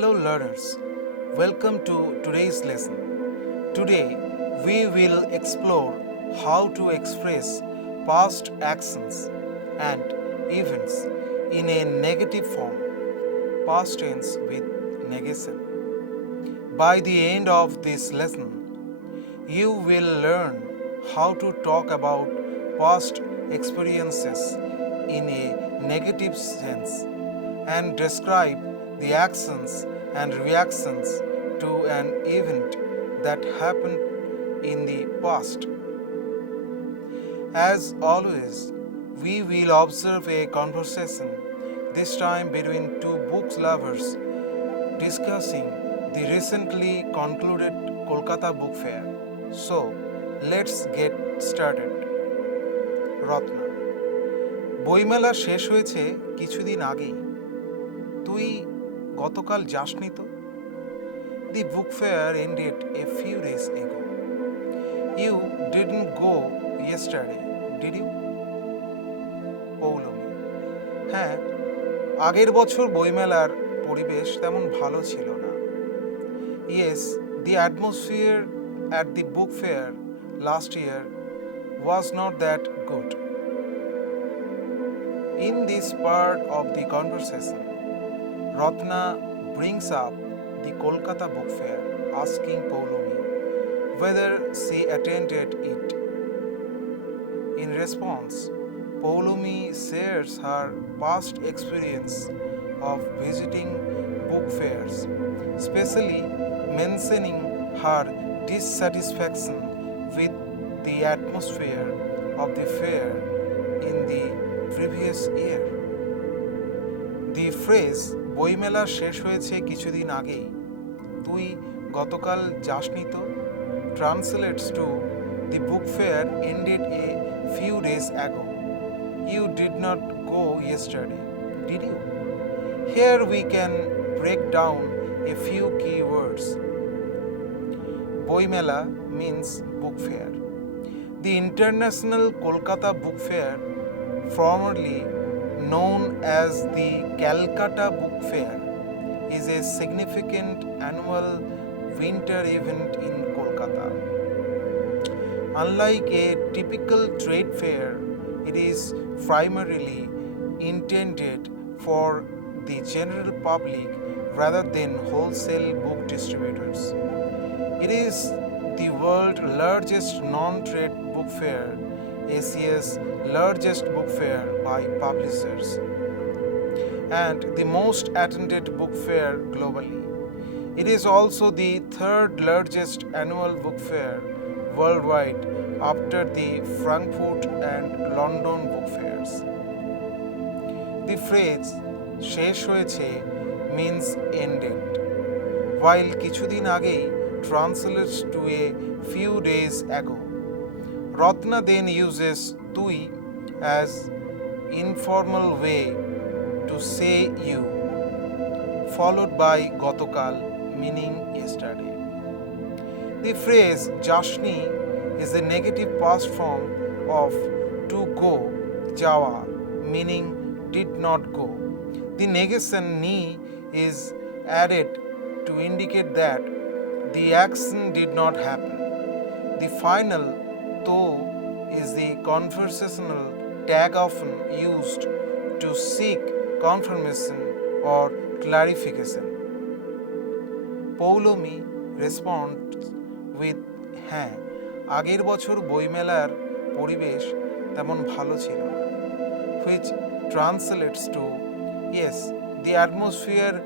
Hello learners, welcome to today's lesson. Today we will explore how to express past actions and events in a negative form, past tense with negation. By the end of this lesson, you will learn how to talk about past experiences in a negative sense and describe the actions and reactions to an event that happened in the past. As always, we will observe a conversation, this time between two books lovers discussing the recently concluded Kolkata Book Fair. So, let's get started. Ratna, বইমেলা শেষ হয়েছে কিছুদিন আগেই। তুই গতকাল যাসনি তো? The book fair ended a few days ago. You didn't go yesterday, did you? Poulami, হ্যাঁ, আগের বছর বইমেলার পরিবেশ তেমন ভালো ছিল না। Yes, the atmosphere at the book fair last year was not that good. In this part of the conversation, Ratna brings up the Kolkata Book Fair, asking Paulomi whether she attended it. In response, Paulomi shares her past experience of visiting book fairs, especially mentioning her dissatisfaction with the atmosphere of the fair in the previous year. The phrase বইমেলা শেষ হয়েছে কিছুদিন আগেই, তুই গতকাল যাসনি তো, translates to the book fair ended a few days ago. You did not go yesterday, did you? Here we can break down a few key words. Boimela means book fair. The International Kolkata Book Fair, formerly known as the Calcutta Book Fair, is a significant annual winter event in Kolkata. Unlike a typical trade fair, it is primarily intended for the general public rather than wholesale book distributors. It is the world's largest non-trade book fair, Asia's largest book fair by publishers, and the most attended book fair globally. It is also the third largest annual book fair worldwide after the Frankfurt and London book fairs. The phrase শেষ হয়েছে means ended, while কিছুদিন আগেই translates to a few days ago. Ratna then uses tui as informal way to say you, followed by gotokal meaning yesterday. The phrase jashni is a negative past form of to go, jawa, meaning did not go. The negation ni is added to indicate that the action did not happen. The final to is the conversational tag often used to seek confirmation or clarification. Paulomi responds with হ্যাঁ, আগের বছর বইমেলার পরিবেশ তেমন ভালো ছিল না, which translates to yes, the atmosphere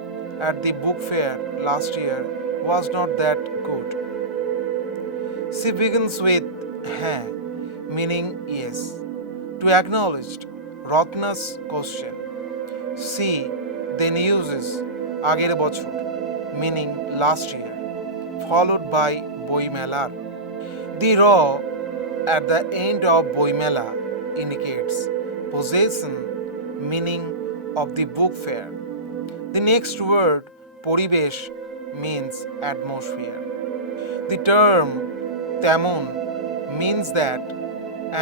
at the book fair last year was not that good. She begins with হ্যাঁ, meaning yes, to acknowledge Ratna's question. She then uses আগের বছর, meaning last year, followed by বইমেলার. The raw at the end of বইমেলা indicates possession, meaning of the book fair. The next word, পরিবেশ, means atmosphere. The term তেমন means that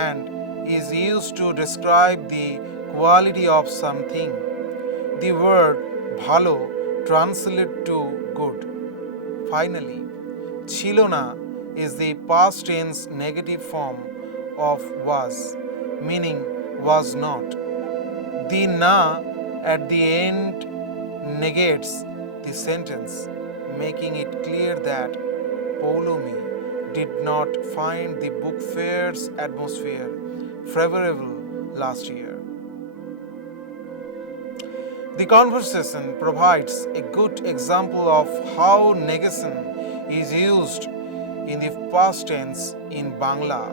and is used to describe the quality of something. The word ভালো translate to good. Finally, Chilona is the past tense negative form of was, meaning was not. The na at the end negates the sentence, making it clear that Ptolemy did not find the book fair's atmosphere favorable last year. The conversation provides a good example of how negation is used in the past tense in Bangla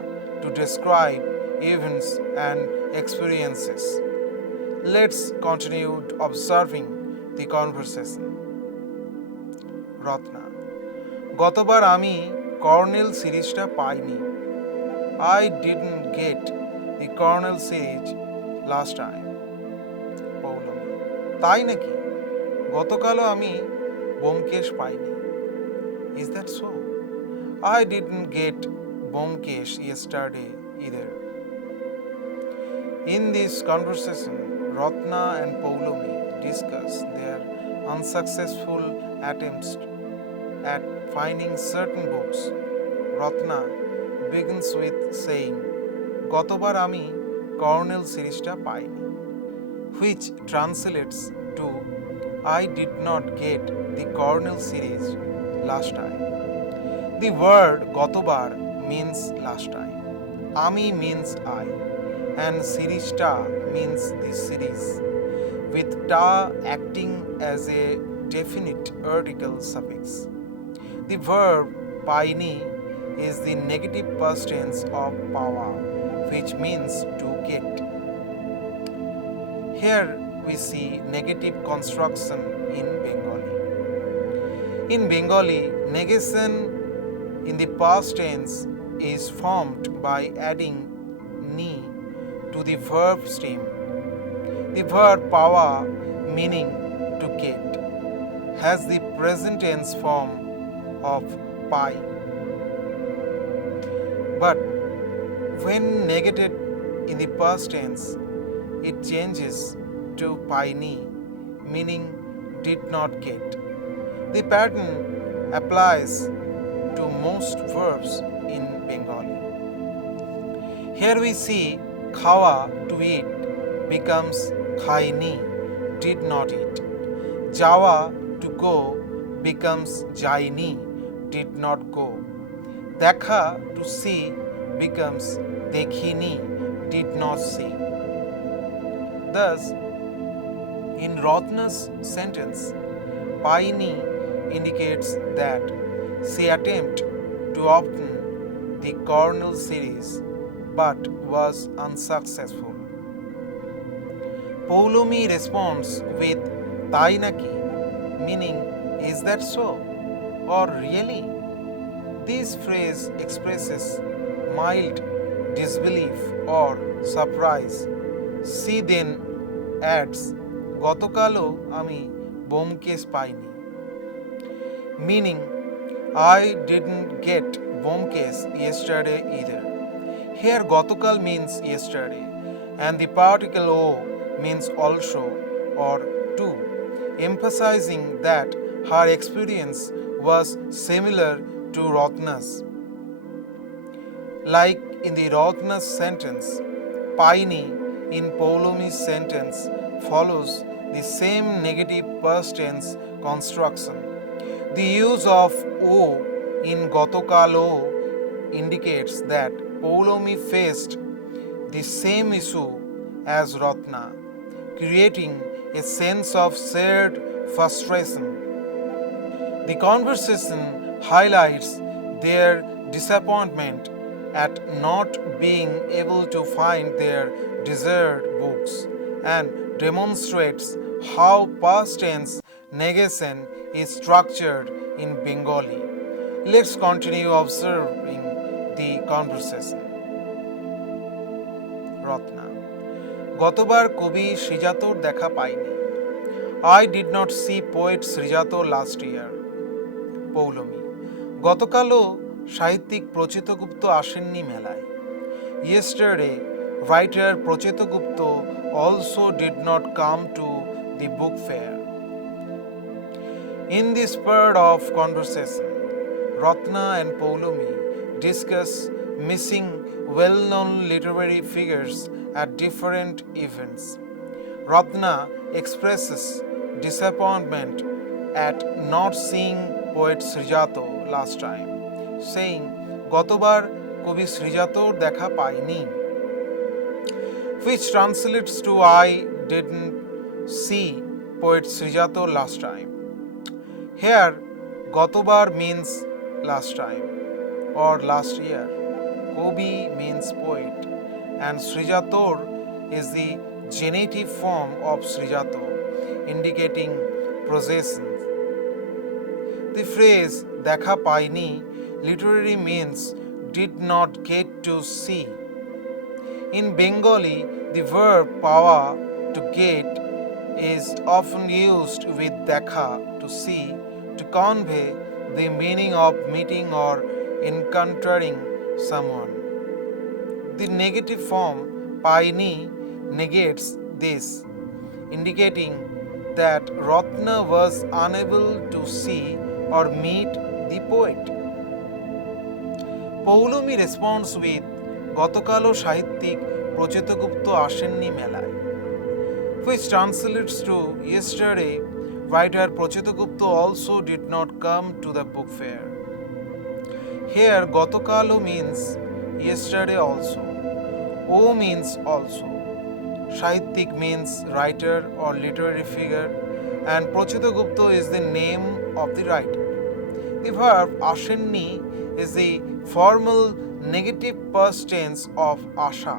to describe events and experiences. Let's continue observing the conversation. Ratna, গতবার আমি colonel সিরিজটা পাইনি। I didn't get the Cornell series last time. Poulami, তাই নাকি? গতকালও আমি ব্যোমকেশ পাইনি। Is that so? I didn't get Byomkesh yesterday either. In this conversation, Ratna and Ptolemy discuss their unsuccessful attempts at finding certain books. Ratna begins with saying, গতবার আমি colonel সিরিজটা পাইনি, which translates to I did not get the Cornell series last time. The word gotobar means last time, ami means I, and sirishta means the series, with ta acting as a definite article suffix. The verb paini is the negative past tense of pawa, which means to get. Here we see negative construction in Bengali. In Bengali, negation in the past tense is formed by adding ni to the verb stem. The verb pawa, meaning to get, has the present tense form of pai. But when negated in the past tense, it changes to paini, meaning did not get. The pattern applies to most verbs in Bengali. Here we see khawa, to eat, becomes khaini, did not eat. Jawa, to go, becomes jaini, did not go. Dekha, to see, becomes dekhini, did not see. Thus, in Ratna's sentence, paini indicates that she attempted to obtain the Cornell series but was unsuccessful. Ptolemy responds with tai naki, meaning is that so? Or really? This phrase expresses mild disbelief or surprise. She then adds, গতকালও আমি ব্যোমকেশ পাইনি, meaning I didn't get Byomkesh yesterday either. Here গতকাল means yesterday and the particle o means also or too, emphasizing that her experience was similar to Ratna's. Like in the Ratna's sentence, paini in Ptolemy's sentence follows the same negative past tense construction. The use of o in gotokalo indicates that Ptolemy faced the same issue as Ratna, creating a sense of shared frustration. The conversation highlights their disappointment at not being able to find their desired books and demonstrates how past tense negation is structured in Bengali. Let's continue observing the conversation. Ratna, গতবার কবি শ্রীজাতর দেখা পাইনি। I did not see poet শ্রীজাতর last year. Poulami, গতকালও সাহিত্যিক প্রচেতগুপ্ত আসেননি মেলায়। Yesterday, writer প্রচেতগুপ্ত also did not come to the book fair. In this spurt of conversation, Ratna and Poulomi discuss missing well-known literary figures at different events. Ratna expresses disappointment at not seeing poet Srijato last time, saying, "গতবার কবি শ্রীজাতর দেখা পাইনি," which translates to "I didn't see poet Srijato last time." Here, গতবার means last time or last year. Kobi means poet, and Srijator is the genitive form of Srijato, indicating possession. The phrase দেখা পাইনি literally means did not get to see. In Bengali, the verb pawa to get is often used with dekha to see to convey the meaning of meeting or encountering someone. The negative form paini negates this, indicating that Ratna was unable to see or meet the poet. Poulomi responds with গতকালও সাহিত্যিক প্রচেতগুপ্ত আসেননি মেলায়, which translates to yesterday writer Prochitagupta also did not come to the book fair. Here গতকালও means yesterday also. O means also. Sahityik means writer or literary figure, and Prochitagupta is the name of the writer. The verb ashenni is the formal negative past tense of asha,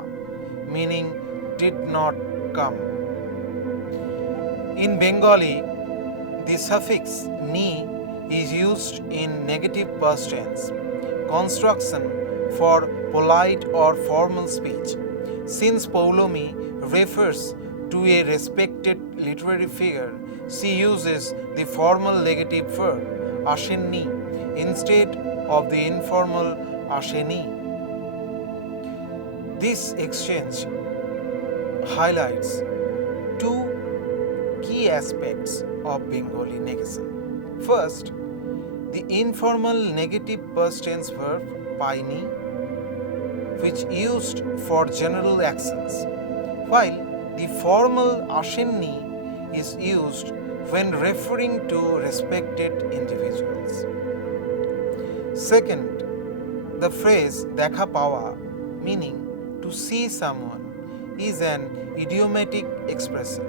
meaning did not come. In Bengali, the suffix ni is used in negative past tense construction for polite or formal speech. Since Poulomi refers to a respected literary figure, she uses the formal negative verb ashenni instead of the informal asheni. This exchange highlights two key aspects of Bengali negation. First, the informal negative past tense verb paini, which used for general actions, while the formal ashenni is used when referring to respected individuals. Second, the phrase dekha pawa, meaning to see someone, is an idiomatic expression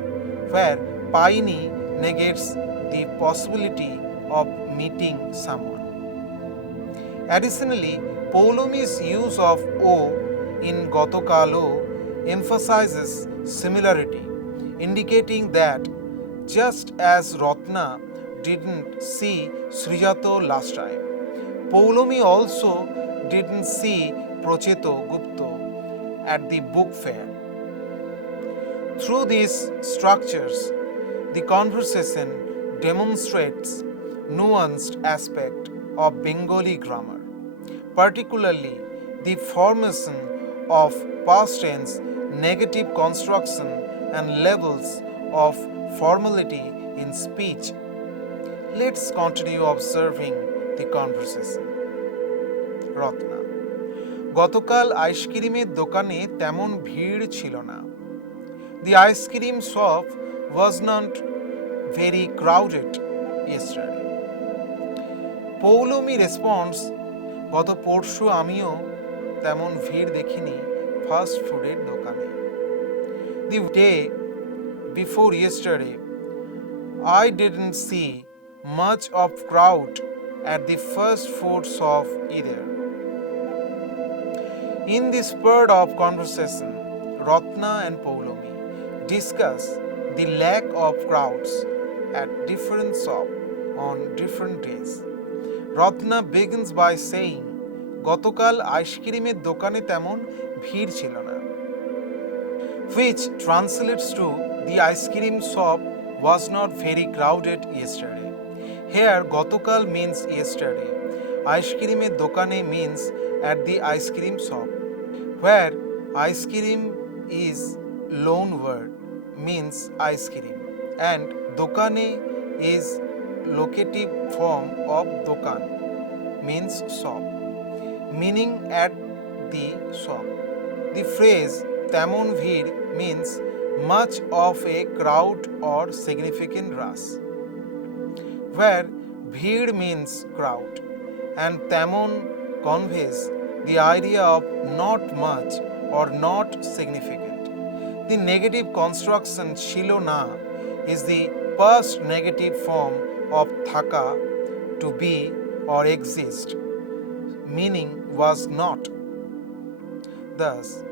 where paini negates the possibility of meeting someone. Additionally, Poulomi's use of O in gotokalo emphasizes similarity, indicating that just as Ratna didn't see Srijato last time, Poulomi also didn't see Procheto Gupto at the book fair. Through these structures, the conversation demonstrates nuanced aspect of Bengali grammar, particularly the formation of past tense, negative construction, and levels of formality in speech. Let's continue observing the conversation. Ratna: গতকাল আইসক্রিমের দোকানে তেমন ভিড় ছিল না. The ice cream shop was not very crowded yesterday. Poulomi responds, গত পরশু আমিও তেমন ভিড় দেখিনি ফাস্ট ফুডের দোকানে. The day before yesterday, I didn't see much of crowd at the fast food shop either. In this spurt of conversation, Ratna and Poulomi discuss the lack of crowds at different shops on different days. Ratna begins by saying, গতকাল আইসক্রিমের দোকানে তেমন ভিড় ছিল না, which translates to the ice cream shop was not very crowded yesterday. Here, গতকাল means yesterday. আইসক্রিমের দোকানে means at the ice cream shop, where ice cream is loan word means ice cream and dokane is locative form of dokan, means shop, meaning at the shop. The phrase temon bhir means much of a crowd or significant rush, where bhir means crowd and temon conveys the idea of not much or not significant. The negative construction chilo na is the past negative form of thaka, to be or exist, meaning was not. Thus,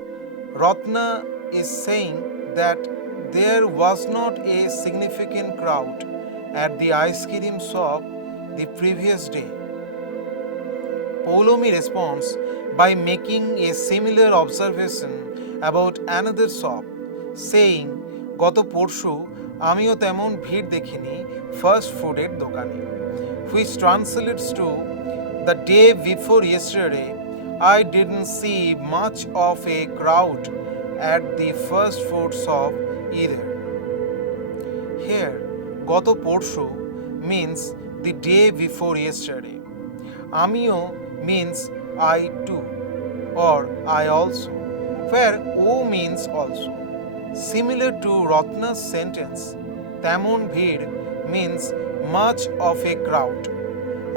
Ratna is saying that there was not a significant crowd at the ice cream shop the previous day. Polomi responds by making a similar observation about another shop, saying, গত পরশু আমিও তেমন ভিড় দেখিনি fast ফুডের দোকানে, which translates to the day before yesterday I didn't see much of a crowd at the fast food shop either. Here, গত পরশু means the day before yesterday. Amio means I too or I also, where O means also. Similar to Ratna's sentence, Temon Bhir means much of a crowd,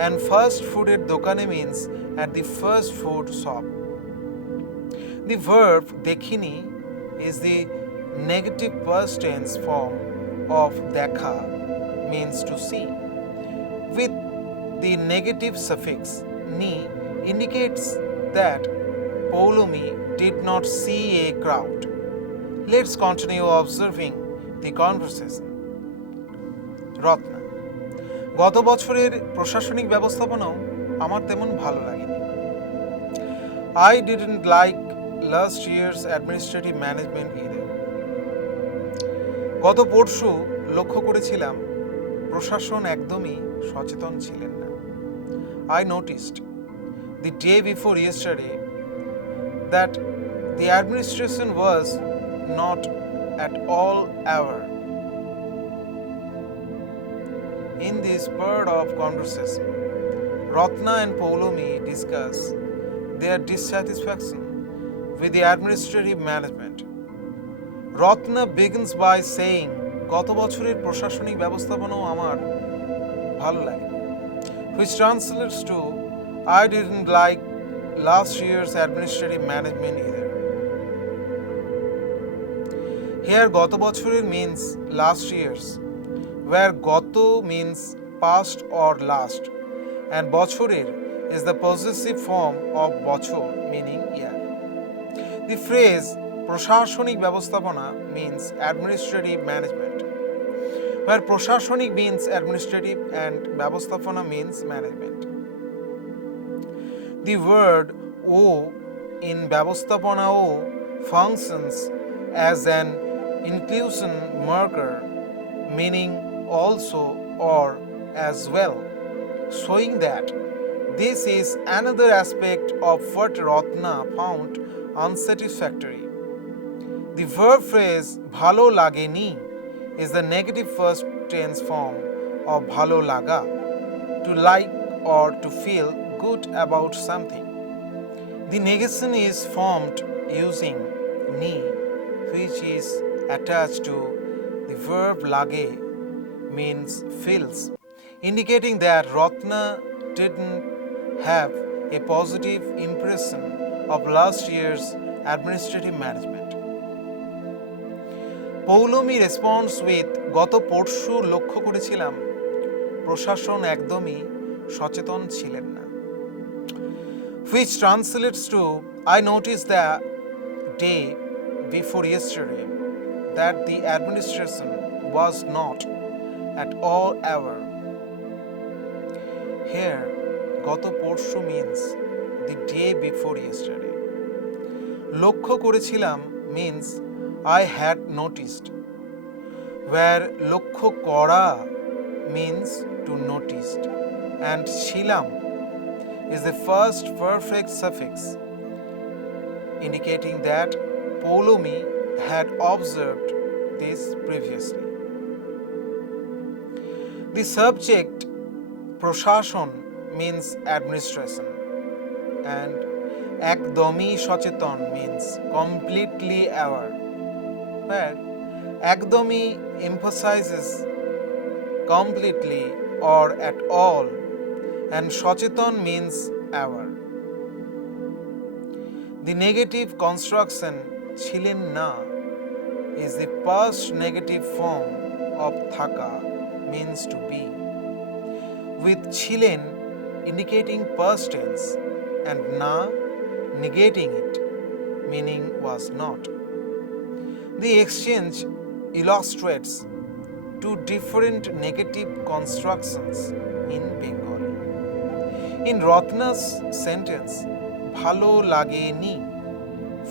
and fast fooded dokane means at the fast food shop. The verb dekhini is the negative past tense form of dekha, means to see, with the negative suffix ni indicates that Polomi did not see a crowd. Let's continue observing the conversation. Ratna, গত বছরের প্রশাসনিক ব্যবস্থাপনাও আমার তেমন ভালো লাগেনি। I didn't like last year's administrative management either. গত পরশু লক্ষ্য করেছিলাম প্রশাসন একদমই সচেতন ছিলেন না। I noticed the day before yesterday that the administration was not at all aware. In this part of conversation, Ratna and Polomi discuss their dissatisfaction with the administrative management. Ratna begins by saying, গত বছরের প্রশাসনিক ব্যবস্থাপনাও আমার ভালো লাগে, which translates to I didn't like last year's administrative management either. Here গত বছরের means last year's, where গত means past or last, and বছরের is the possessive form of বছর, meaning year. The phrase প্রশাসনিক ব্যবস্থাপনা means administrative management, where প্রশাসনিক means administrative and ব্যবস্থাপনা means management. The word O in ব্যবস্থাপনা O functions as an inclusion marker, meaning also or as well, showing that this is another aspect of what Ratna found unsatisfactory. The verb phrase bhalo lageni is the negative first tense form of bhalo laga, to like or to feel good about something. The negation is formed using ni, which is attached to the verb lage, means feels, indicating that Ratna didn't have a positive impression of last year's administrative management. Polomi responds with, গত পরশু লক্ষ্য করেছিলাম প্রশাসন একদমই সচেতন ছিলেন না, which translates to I noticed the day before yesterday that the administration was not at all aware. Here, গত পরশু means the day before yesterday. লক্ষ্য করেছিলাম means I had noticed, where লক্ষ্য করা means to notice, and ছিলাম is the first perfect suffix indicating that Polomi had observed this previously. The subject প্রশাসন means administration and একদমই সচেতন means completely aware, where একদমই emphasizes completely or at all and সচেতন means aware. The negative construction ছিলেন না is the past negative form of থাকা means to be, with ছিলেন indicating past tense and na negating it meaning was not. The exchange illustrates two different negative constructions in Bengali. In Ratna's sentence, bhalo lageni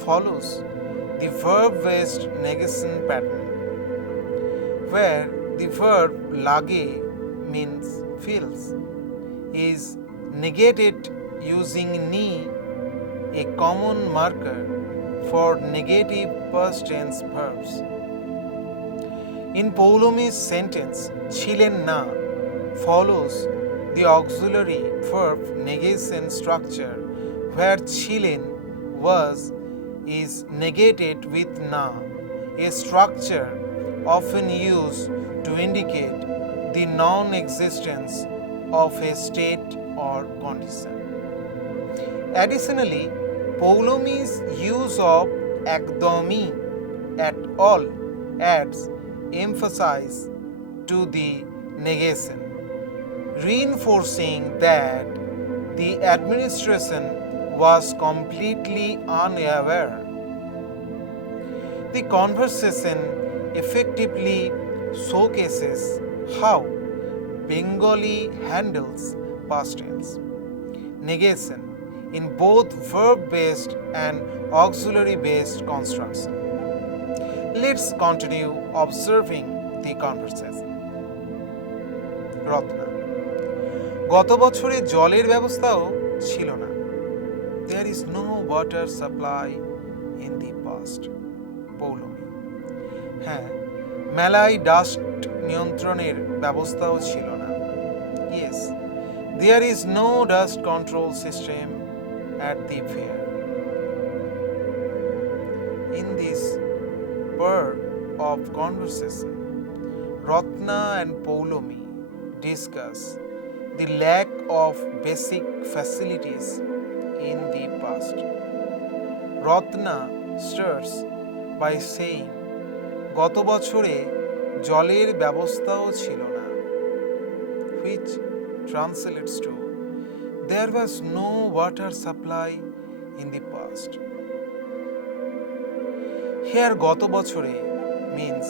follows the verb-based negation pattern, where the verb lage means feels is negated using ni, a common marker for negative past tense verbs. In Poulomi's sentence, ছিলেন না follows the auxiliary verb negation structure, where ছিলেন was is negated with na, a structure often used to indicate the non-existence of a state or condition. Additionally, Poulomi's use of ekdomi at all adds emphasis to the negation, reinforcing that the administration was completely unaware. The conversation effectively showcases how Bengali handles past tense negation in both verb-based and auxiliary-based construction. Let's continue observing the conversation. Ratna, গত বছরে জলের ব্যবস্থাও ছিল না। There is no water supply in the past. Poulami, হ্যাঁ, মেলায় dust নিয়ন্ত্রণের ব্যবস্থাও ছিল না। Yes, there is no dust control system at the fair. In this part of conversation, Ratna and Poulomi discuss the lack of basic facilities in the past. Ratna starts by saying, গত বছরে জলের ব্যবস্থাও ছিল না, which translates to there was no water supply in the past. Here গত বছরে means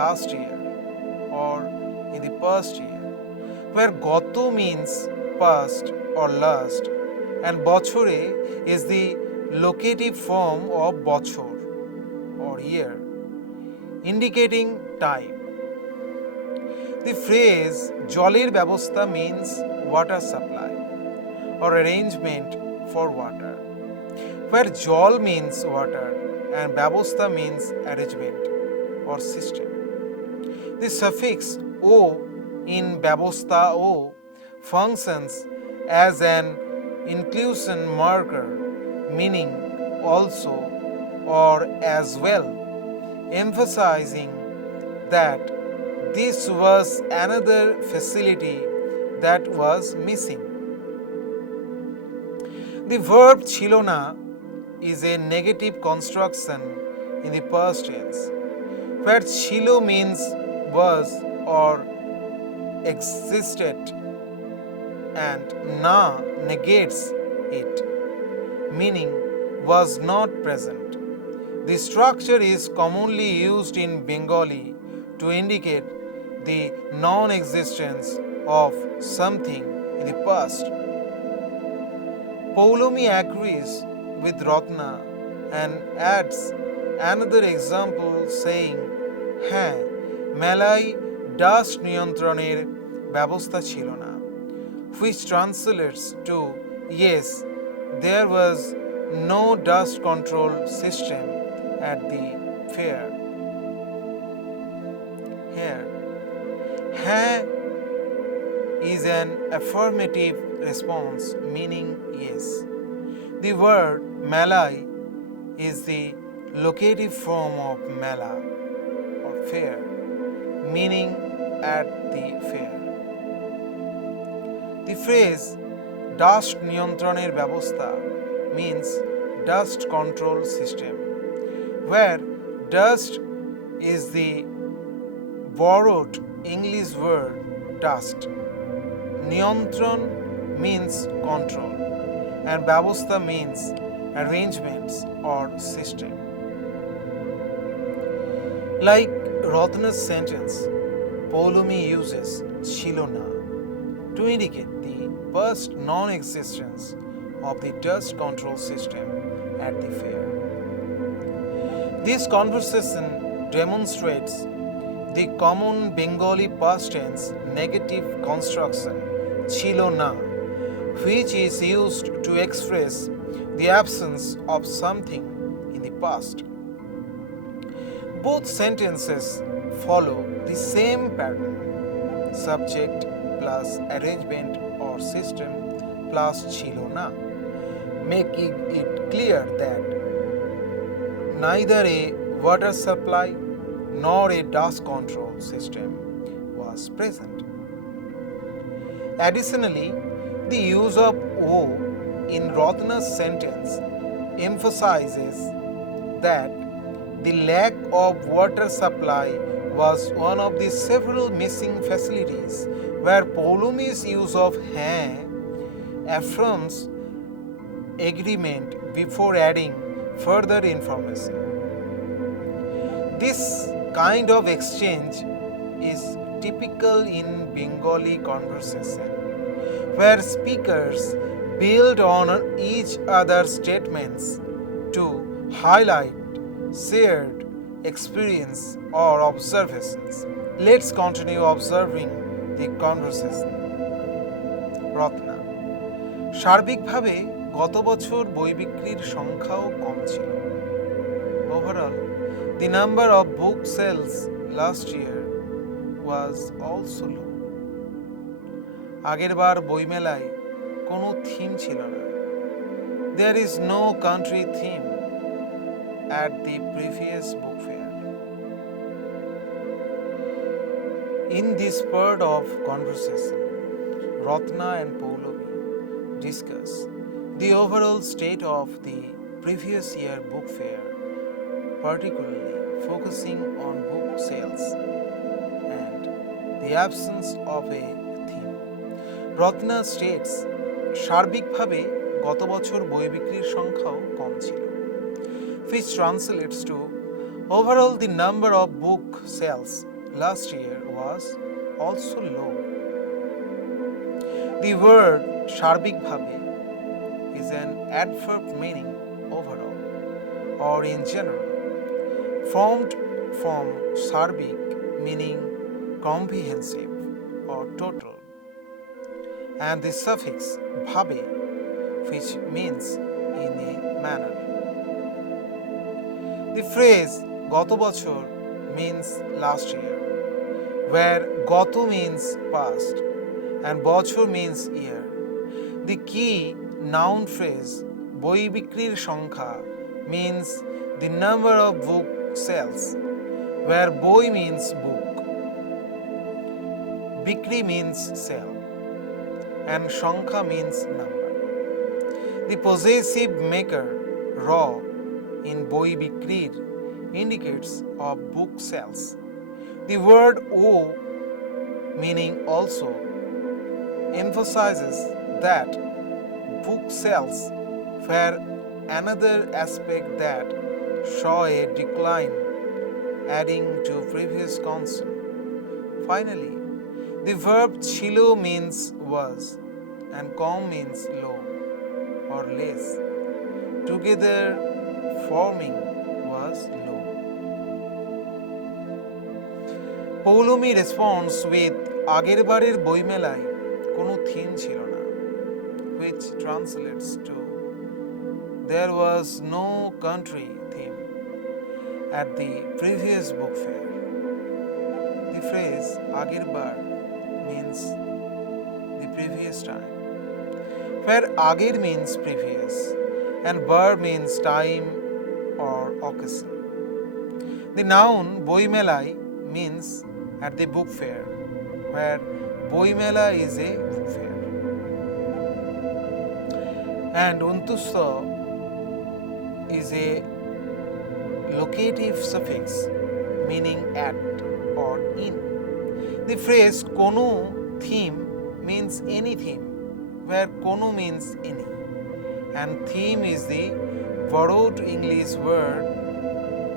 last year or in the past year, where গত means past or last and বছরে is the locative form of বছর or year, indicating time. The phrase জলের ব্যবস্থা means water supply or arrangement for water, where জল means water and ব্যবস্থা means arrangement or system. The suffix o in ব্যবস্থা o functions as an inclusion marker, meaning also or as well, emphasizing that this was another facility that was missing. The verb ছিল না is a negative construction in the past tense, where ছিল means was or existed and na negates it, meaning was not present. The structure is commonly used in Bengali to indicate the non-existence of something in the past. Poulomi agrees with Ratna and adds another example saying, হ্যাঁ, মেলায় dust নিয়ন্ত্রণের ব্যবস্থা ছিল না, which translates to yes, there was no dust control system at the fair. Here, হ্যাঁ is an affirmative response meaning yes. The word Malai is the locative form of Mela or fair, meaning at the fair. The phrase dust নিয়ন্ত্রণের ব্যবস্থা means dust control system, where dust is the borrowed English word dust. নিয়ন্ত্রণ means control and ব্যবস্থা means arrangements or system. Like Rotna's sentence, Polomi uses Chilona to indicate the past non-existence of the dust control system at the fair. This conversation demonstrates the common Bengali past tense negative construction Chilona, which is used to express the absence of something in the past. Both sentences follow the same pattern: subject plus arrangement or system plus Chilona, making it clear that neither a water supply nor a dust control system was present. Additionally, the use of O in Rotna's sentence emphasizes that the lack of water supply was one of the several missing facilities, where Polomi's use of "hai" affirms agreement before adding further information. This kind of exchange is typical in Bengali conversation, where speakers build on each other's statements to highlight shared experience or observations. Let's continue observing the conversation. Ratna, সার্বিকভাবে গত বছর বই বিক্রির সংখ্যাও কম ছিল। Overall, the number of book sales last year was also low. আগের বার বইমেলায় কোনো থিম ছিল না। There is no country theme at the previous book fair. In this part of conversation, Ratna and Paulavi discuss the overall state of the previous year book fair, particularly focusing on book sales and the absence of a theme. Ratna states, সার্বিকভাবে গত বছর বই বিক্রির সংখ্যাও কম ছিল, which translates to overall the number of book sales last year was also low. The word সার্বিকভাবে is an adverb meaning overall or in general, formed from sarbik meaning comprehensive or total, and the suffix bhabe which means in a manner. The phrase গত বছর means last year, where গত means past and বছর means year. The key noun phrase বই বিক্রির সংখ্যা means the number of book sales, where বই means book, বিক্রি means sell, and সংখ্যা means number. The possessive maker raw in boi bikrir indicates of book sales. The word o meaning also emphasizes that book sales were another aspect that saw a decline, adding to previous consonant. Finally, the verb chilo means was and com means low or less, together forming was low. Paulumi responds with আগের বারের বইমেলায় কোনো theme ছিল না, which translates to there was no country theme at the previous book fair. The phrase আগের বার means the previous time, where agir means previous and bar means time or occasion. The noun boimelai means at the book fair, where boimela is a book fair. And untusta is a locative suffix meaning at or in. The phrase kono theme means any theme, where kono means any, and theme is the borrowed English word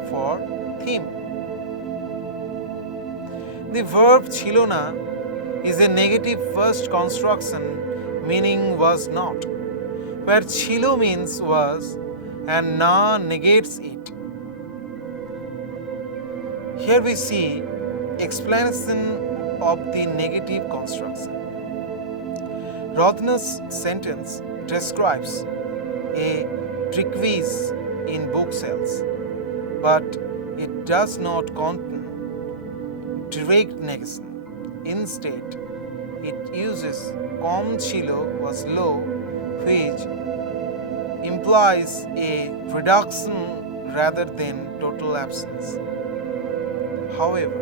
for theme. The verb chilona is a negative first construction meaning was not, where chilo means was and na negates it. Here we see explanation of the negative construction. Rodner's sentence describes a decrease in bookshelves, but it does not contain direct negation. Instead, it uses com chilo was low, which implies a reduction rather than total absence. However,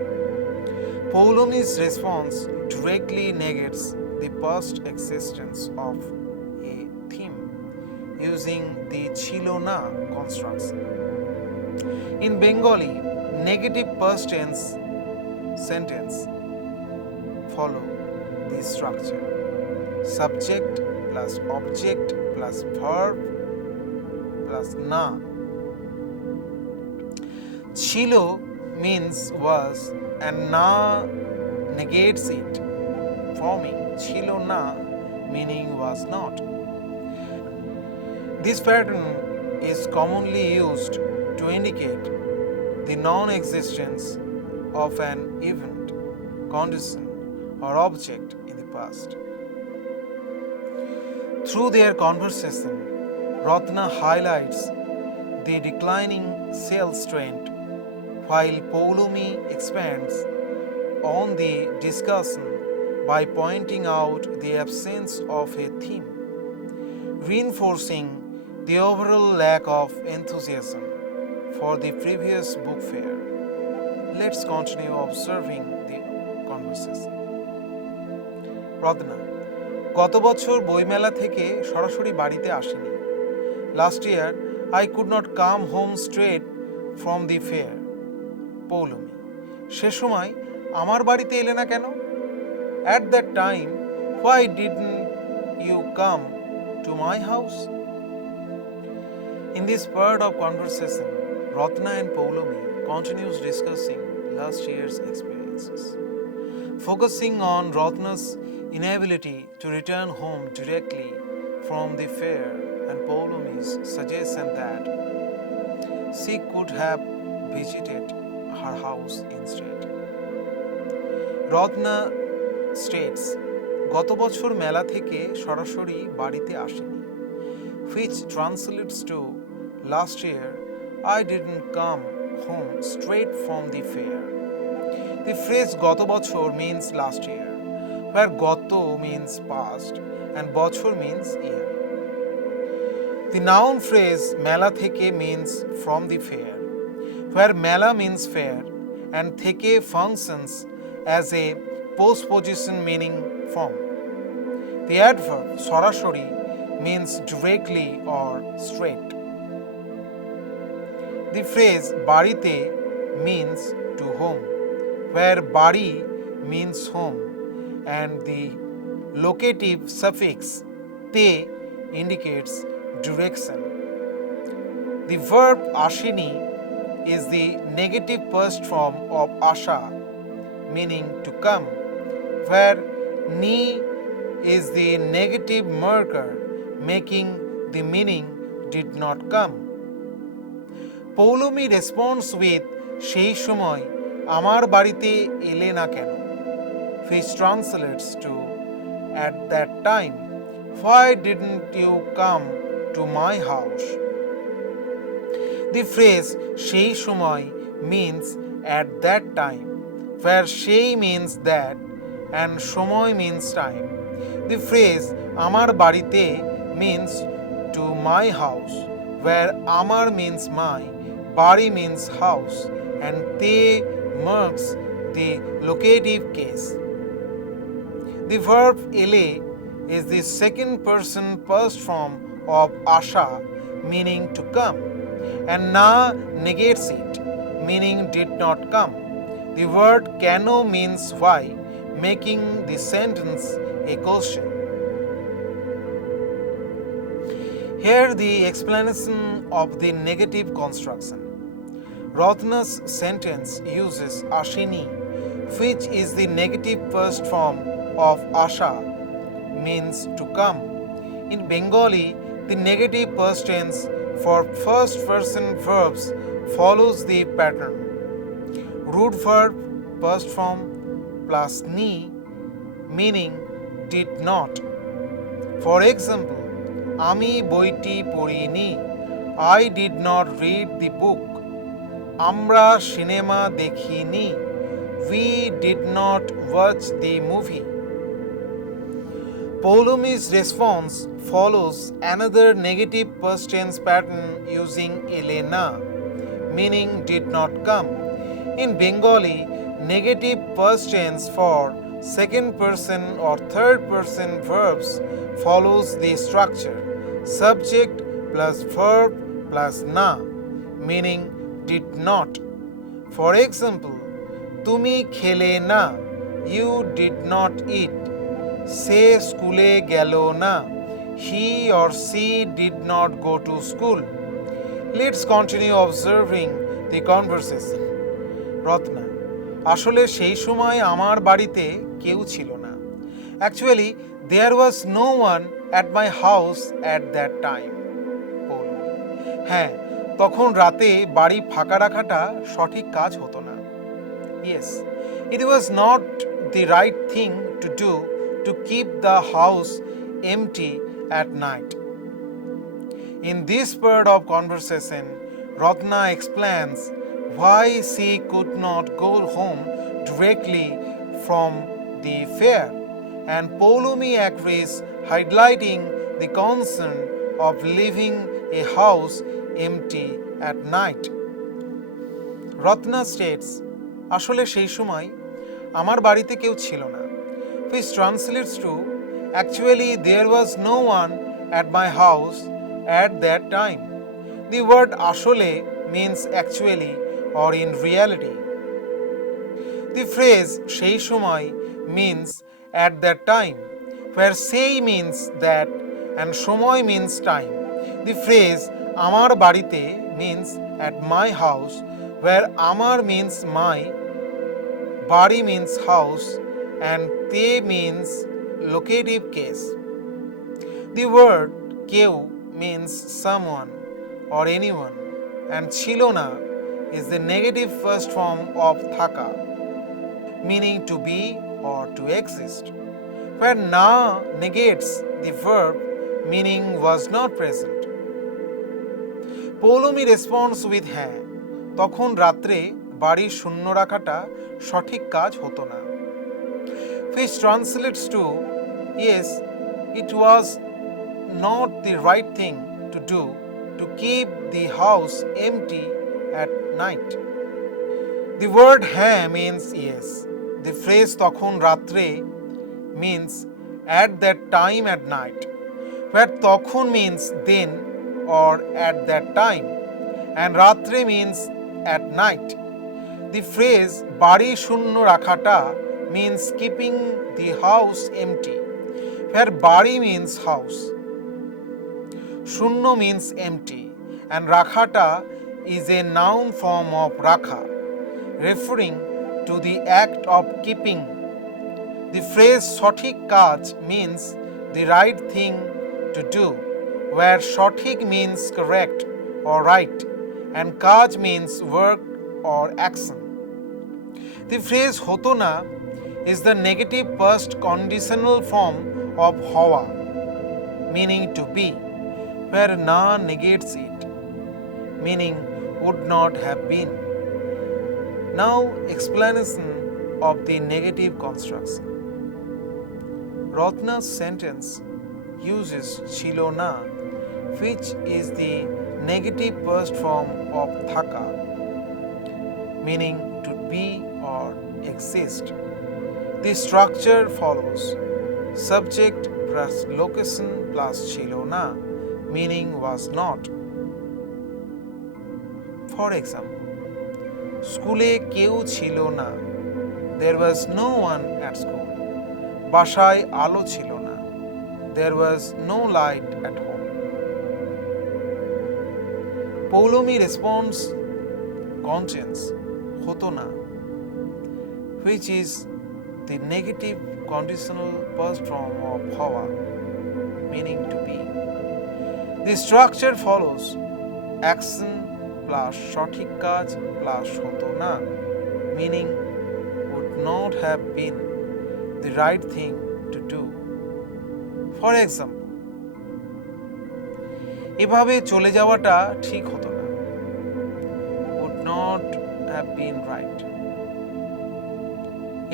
Poulomi's response directly negates the past existence of a theme using the chilona construction. In Bengali, negative past tense sentence follow this structure: subject plus object plus verb plus na. Chilo means was and na negates it, forming chilo na meaning was not. This pattern is commonly used to indicate the non-existence of an event, condition or object in the past. Through their conversation, Ratna highlights the declining sales trend, while Poulomi expands on the discussion by pointing out the absence of a theme, reinforcing the overall lack of enthusiasm for the previous book fair. Let's continue observing the conversation. Ratna, গত বছর বইমেলা থেকে সরাসরি বাড়িতে আসিনি। Last year, I could not come home straight from the fair. Poulomi, সে সময় আমার বাড়িতে এলে না কেন? At that time, why didn't you come to my house? In this part of conversation, Ratna and Poulomi continues discussing last year's experiences, focusing on Ratna's inability to return home directly from the fair and Poulomi's suggestion that she could have visited her house instead. Ratna states, গত বছর মেলা থেকে সরাসরি বাড়িতে আসিনি, which translates to last year I didn't come home straight from the fair. The phrase গত বছর means last year, where গত means past and বছর means year. The noun phrase মেলা থেকে means from the fair, where মেলা means fair and থেকে functions as a postposition meaning from. The adverb সরাসরি means directly or straight. The phrase বাড়িতে means to home, where বাড়ি means home and the locative suffix te indicates direction. The verb ashini is the negative past form of asha, meaning to come, where ni is the negative marker making the meaning did not come. Poulomi responds with সেই সময় আমার বাড়িতে এলে না কেন, which translates to at that time why didn't you come to my house. The phrase সেই সময় means at that time, where সেই means that and সময় means time. The phrase amar barite means to my house, where amar means my, bari means house, and te marks the locative case. The verb ele is the second person first form of asha, meaning to come, and na negates it, meaning did not come. The word kano means why, making the sentence a question. Here the explanation of the negative construction. Ratna's sentence uses ashini, which is the negative first form of asha, means to come. In Bengali, the negative past tense for first person verbs follows the pattern. Root verb past form plus ni, meaning did not. For example, Ami boiti porini, I did not read the book. Amra cinema dekhini, we did not watch the movie. Polomi's response follows another negative past tense pattern using elena, meaning did not come. In Bengali, negative past tense for second person or third person verbs follows the structure subject plus verb plus na, meaning did not. For example, tumi khele na, you did not eat. Se skule gelo na, he or she did not go to school. Let's continue observing the conversation. Ratna, আসলে সেই সময় আমার বাড়িতে কেউ ছিল না। Actually, there was no one at my house at that time. Poulami, হ্যাঁ, তখন রাতে বাড়ি ফাঁকা রাখাটা সঠিক কাজ হতো না। Yes, it was not the right thing to do to keep the house empty at night. In this part of conversation, Ratna explains why she could not go home directly from the fair, and Polomi agrees, highlighting the concern of leaving a house empty at night. Ratna states, আসলে সেই সময় আমার বাড়িতে কেউ ছিল না, which translates to actually there was no one at my house at that time. The word ashole means actually or in reality. The phrase সেই সময় means at that time, where সেই means that and সময় means time. The phrase আমার বাড়িতে means at my house, where আমার means my, bari means house, and te means locative case. The word কেউ means someone or anyone, and chilona is the negative first form of thaka, meaning to be or to exist, where na negates the verb meaning was not present. Polomi responds with হ্যাঁ, তখন রাত্রে বাড়ি শূন্য রাখাটা সঠিক কাজ হতো না, which translates to yes, it was not the right thing to do to keep the house empty at night. The word হ্যাঁ means yes. The phrase তখন রাত্রে means at that time at night, where তখন means then or at that time, and রাত্রে means at night. The phrase বাড়ি শূন্য রাখাটা means keeping the house empty, where bari means house, shunno means empty, and rakhata is a noun form of rakha, referring to the act of keeping. The phrase সঠিক কাজ means the right thing to do, where সঠিক means correct or right, and কাজ means work or action. The phrase হতো না is the negative past conditional form of hawa, meaning to be, where na negates it, meaning would not have been. Now, explanation of the negative construction. Rotna's sentence uses chilo na, which is the negative past form of thaka, meaning to be or exist. The structure follows subject plus location plus chilo na, meaning was not. For example, স্কুলে কেউ ছিল না, there was no one at school. বাসায় আলো ছিল না, there was no light at home. Poulami response contains হতো না, which is the negative conditional past form of হওয়া, meaning to be. The structure follows action plus সঠিক কাজ plus হতো না, meaning would not have been the right thing to do. For example, এভাবে চলে যাওয়াটা ঠিক হতো না, would not have been right.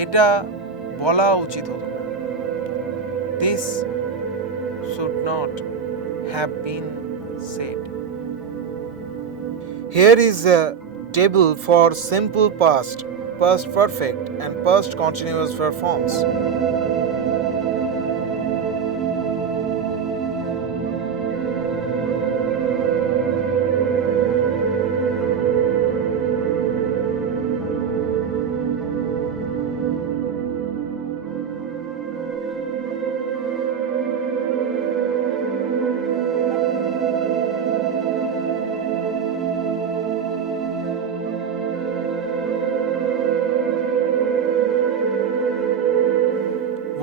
এটা বলা উচিত হতো না, this should not have been said. Here is a table for simple past, past perfect and past continuous verb forms.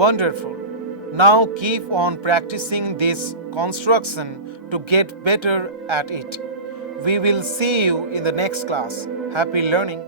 Wonderful. Now keep on practicing this construction to get better at it. We will see you in the next class. Happy learning.